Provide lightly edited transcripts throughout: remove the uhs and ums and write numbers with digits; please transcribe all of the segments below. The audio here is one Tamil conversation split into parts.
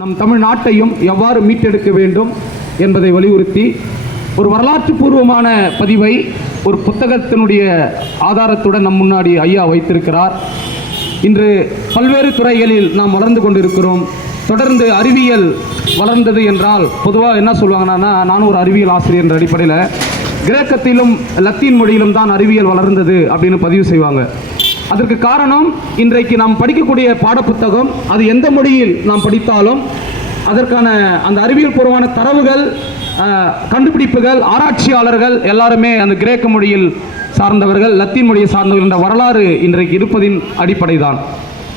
நம் தமிழ்நாட்டையும் எவ்வாறு மீட்டெடுக்க வேண்டும் என்பதை வலியுறுத்தி ஒரு வரலாற்று பூர்வமான பதிவை ஒரு புத்தகத்தினுடைய ஆதாரத்துடன் நம் முன்னாடி ஐயா வைத்திருக்கிறார். இன்று பல்வேறு துறைகளில் நாம் வளர்ந்து கொண்டிருக்கிறோம். தொடர்ந்து அறிவியல் வளர்ந்தது என்றால் பொதுவாக என்ன சொல்லுவாங்கன்னா, நானும் ஒரு அறிவியல் ஆசிரியர் என்ற அடிப்படையில் கிரேக்கத்திலும் லத்தீன் மொழியிலும் தான் அறிவியல் வளர்ந்தது அப்படின்னு பதிவு செய்வாங்க. அதற்கு காரணம், இன்றைக்கு நாம் படிக்கக்கூடிய பாடப்புத்தகம் அது எந்த மொழியில் நாம் படித்தாலும் அதற்கான அந்த அறிவியல் பூர்வமான தரவுகள், கண்டுபிடிப்புகள், ஆராய்ச்சியாளர்கள் எல்லாருமே அந்த கிரேக்க மொழியில் சார்ந்தவர்கள், லத்தீன் மொழியை சார்ந்தவர்கள் என்ற வரலாறு இன்றைக்கு இருப்பதின் அடிப்படை தான்.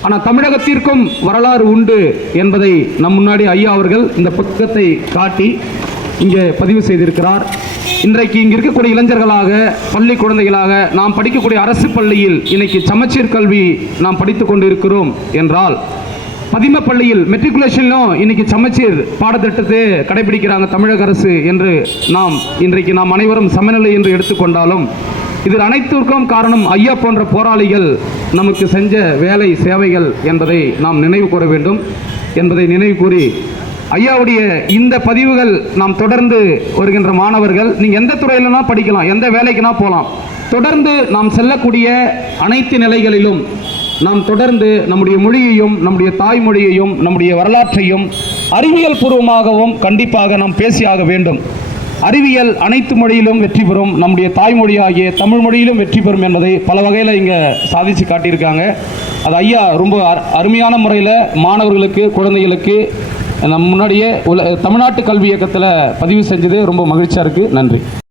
ஆனால் தமிழகத்திற்கும் வரலாறு உண்டு என்பதை நம் முன்னாடி ஐயா அவர்கள் இந்த புத்தகத்தை காட்டி இங்கே பதிவு செய்திருக்கிறார். இன்றைக்கு இங்கே இருக்கக்கூடிய இளைஞர்களாக, பள்ளி குழந்தைகளாக நாம் படிக்கக்கூடிய அரசு பள்ளியில் இன்னைக்கு சமச்சீர் கல்வி நாம் படித்து கொண்டு இருக்கிறோம் என்றால், பதிம பள்ளியில் மெட்ரிகுலேஷன்லும் இன்னைக்கு சமச்சீர் பாடத்திட்டத்தை கடைபிடிக்கிறாங்க தமிழக அரசு என்று இன்றைக்கு நாம் அனைவரும் சமநிலை என்று எடுத்துக்கொண்டாலும், இதில் அனைத்திற்கும் காரணம் ஐயா போன்ற போராளிகள் நமக்கு செஞ்ச வேலை சேவைகள் என்பதை நாம் நினைவு கூற வேண்டும் என்பதை நினைவு கூறி, ஐயாவுடைய இந்த பதிவுகள் நாம் தொடர்ந்து வருகின்ற மாணவர்கள், நீங்கள் எந்த துறையிலனா படிக்கலாம், எந்த வேலைக்குனா போகலாம், தொடர்ந்து நாம் செல்லக்கூடிய அனைத்து நிலைகளிலும் நாம் தொடர்ந்து நம்முடைய மொழியையும், நம்முடைய தாய்மொழியையும், நம்முடைய வரலாற்றையும் அறிவியல் பூர்வமாகவும் கண்டிப்பாக நாம் பேசியாக வேண்டும். அறிவியல் அனைத்து மொழியிலும் வெற்றி பெறும், நம்முடைய தாய்மொழியாகிய தமிழ் மொழியிலும் வெற்றி பெறும் என்பதை பல வகையில் இங்கே சாதித்து காட்டியிருக்காங்க. அது ஐயா ரொம்ப அருமையான முறையில் மாணவர்களுக்கு, குழந்தைகளுக்கு நம்ம முன்னாடியே தமிழ்நாட்டு கல்வி இயக்கத்தில் பதிவு செஞ்சது ரொம்ப மகிழ்ச்சியாக இருக்குது. நன்றி.